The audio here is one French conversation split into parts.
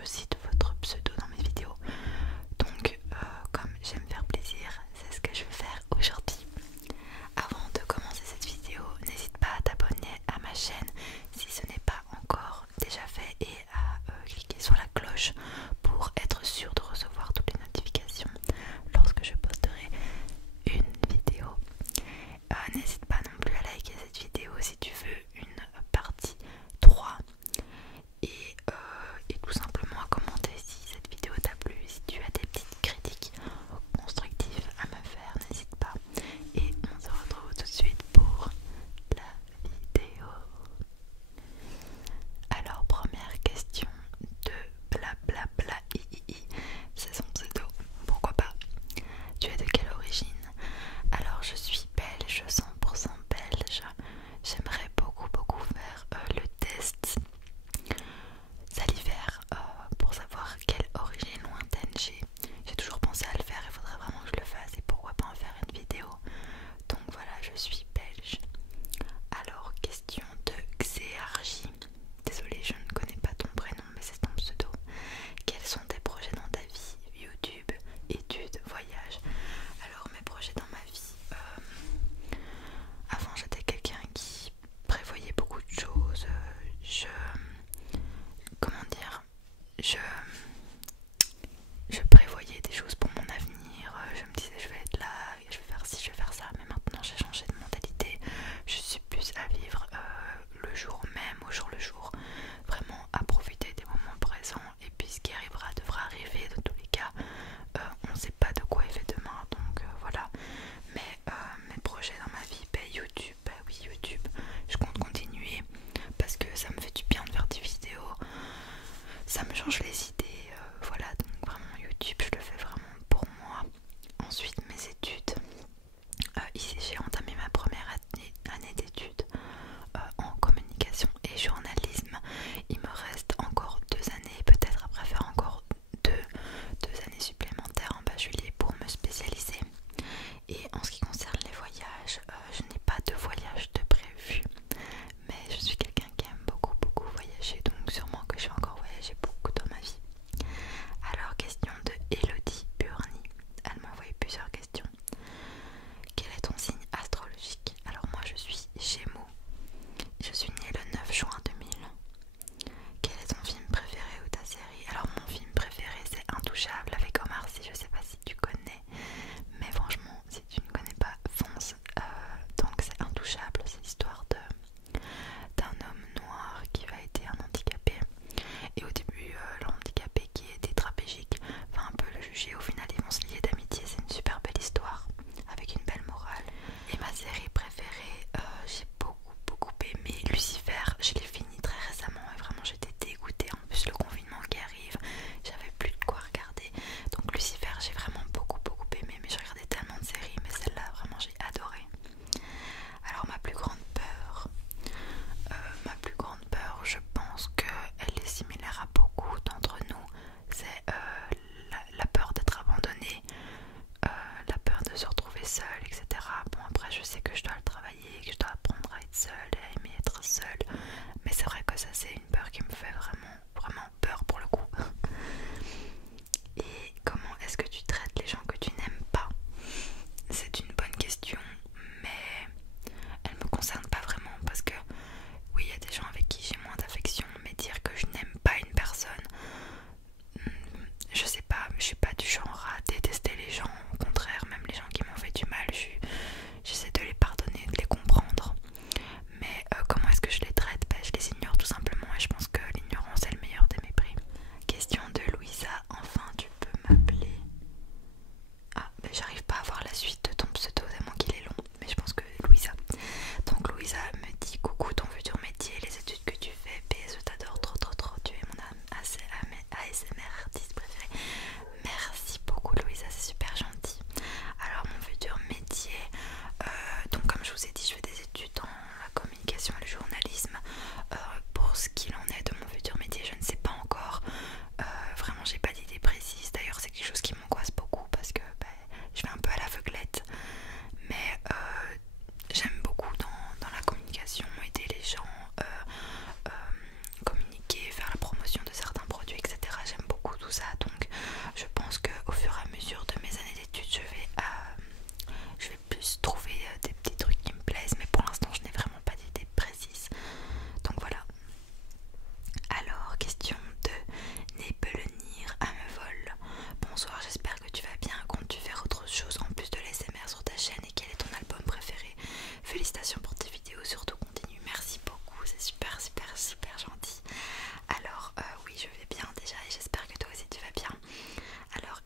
je cite votre pseudo dans mes vidéos. Donc comme j'aime faire plaisir, c'est ce que je vais faire aujourd'hui. Avant de commencer cette vidéo, n'hésite pas à t'abonner à ma chaîne si ce n'est pas encore déjà fait et à cliquer sur la cloche pour être sûr de recevoir toutes les notifications lorsque je posterai une vidéo. N'hésite pas non plus à liker cette vidéo si tu veux une partie 3 et tout simplement à commenter si cette vidéo t'a plu. Si tu as des petites critiques constructives à me faire, n'hésite pas. Et on se retrouve tout de suite pour la vidéo. Alors, première question de blablabla iii, c'est son pseudo, pourquoi pas. Tu es de quelle origine? Alors je suis belge, 100% belge. J'aimerais beaucoup faire le test salivaire pour savoir quelle origine lointaine j'ai. J'ai toujours pensé à le faire, il faudrait vraiment que je le fasse et pourquoi pas en faire une vidéo. Donc voilà, je suis belge. Alors, question de Xéargie. Désolée, je ne connais pas ton prénom, mais c'est ton pseudo. Quels sont tes projets dans ta vie? YouTube, études, voyage. Alors, mes projets dans ma vie. Avant, j'étais quelqu'un qui prévoyait beaucoup de choses. Comment dire, je prévoyais des choses pour mon avenir. Je me disais, je vais être là, je vais faire ci, je vais faire ça. Mais maintenant, j'ai changé de mentalité. Je suis plus à vivre le jour même, au jour le jour. Vraiment à profiter des moments présents. Et puis, ce qui arrivera devra arriver. Dans tous les cas, on ne sait pas de quoi il fait demain. Donc voilà. Mais mes projets dans ma vie, YouTube, oui, YouTube, je compte continuer parce que ça me fait du bien de faire des vidéos, ça me change les idées, voilà, donc vraiment YouTube, je le fais vraiment pour moi. Ensuite, mes études, ici j'ai entamé ma première année d'études en communication et journalisme. Il me reste encore 2 années, peut-être après faire encore deux années supplémentaires en bachelier pour me spécialiser. Et en ce qui concerne les voyages, je n'ai pas de voyage de prévu, mais je suis quelqu'un qui aime beaucoup voyager, donc sûrement que je vais encore voyager beaucoup dans ma vie.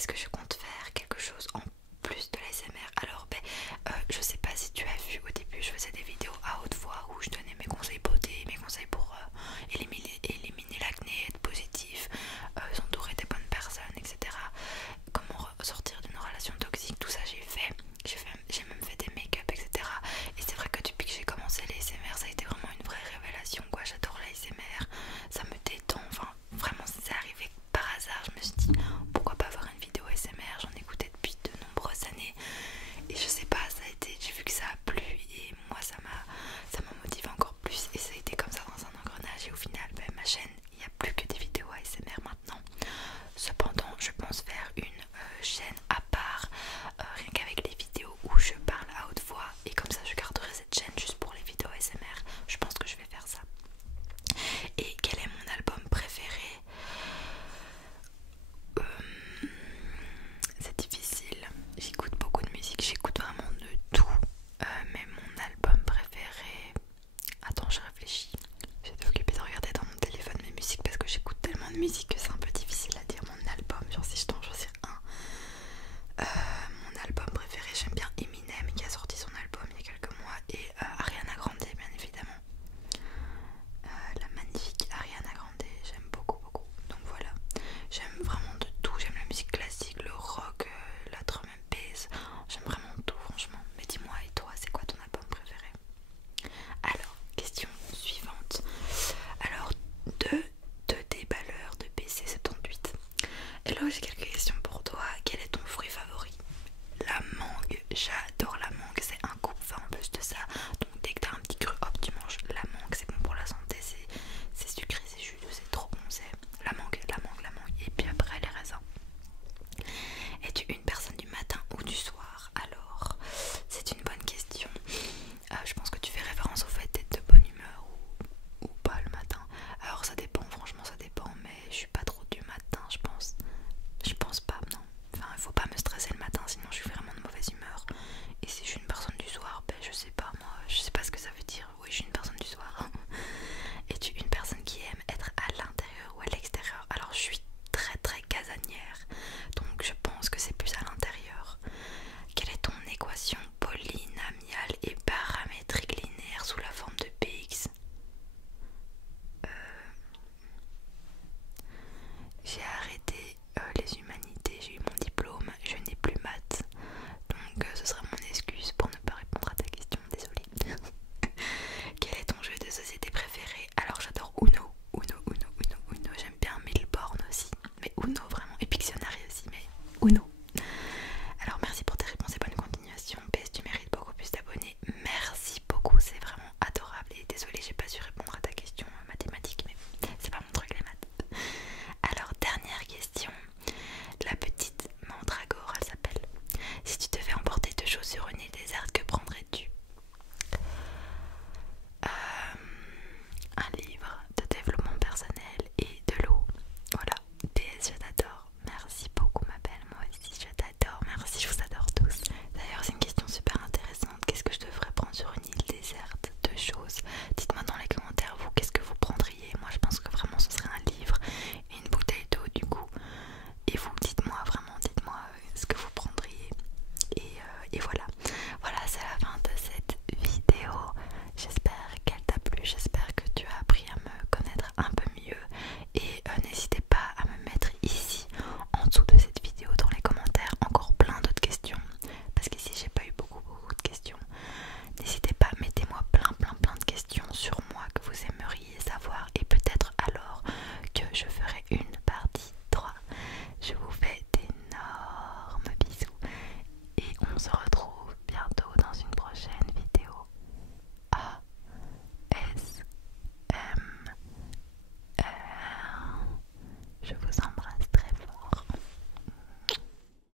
est-ce que je compte faire quelque chose en plus de l'ASMR? Alors je sais pas si tu as vu, au début je faisais des vidéos à haute voix où je donnais mes conseils beauté, mes conseils pour éliminer l'acné, être positif, s'entourer des bonnes personnes, etc. Comment sortir d'une relation toxique, tout ça j'ai même fait des make-up, etc. Et c'est vrai que depuis que j'ai commencé les ASMR, ça a été vraiment une vraie révélation quoi. J'adore l'ASMR, ça me détend, enfin vraiment c'est arrivé par hasard. Je me suis dit pourquoi pas faire une vidéo ASMR, j'en écoutais depuis de nombreuses années et je sais pas, ça a été, j'ai vu que ça a plu et moi ça m'a motivé encore plus et ça a été comme ça dans un engrenage et au final ma chaîne, il n'y a plus que des vidéos ASMR maintenant. Cependant je pense faire une chaîne à part, rien qu'avec les vidéos où je parle à haute voix et comme ça je garderai cette chaîne juste pour les vidéos ASMR. Je pense que je vais faire ça. Et quel est mon album préféré? C'est difficile, j'écoute beaucoup de musique, j'écoute vraiment de tout, mais mon album préféré... Attends, je réfléchis, j'étais occupée de regarder dans mon téléphone mes musiques parce que j'écoute tellement de musique que c'est un peu difficile à dire mon album, genre si je t'en choisir un. Mon album préféré, j'aime bien Eminem qui a sorti son album il y a quelques mois et Ariana Grande bien évidemment. La magnifique Ariana Grande, j'aime beaucoup. Donc voilà, j'aime vraiment de tout, j'aime la musique classique, le rock, la drum and bass, j'aime vraiment tout franchement. Mais dis-moi, et toi, c'est quoi ton album préféré? Alors, question suivante. Alors, deux déballeurs de PC78. Hello, j'ai quelques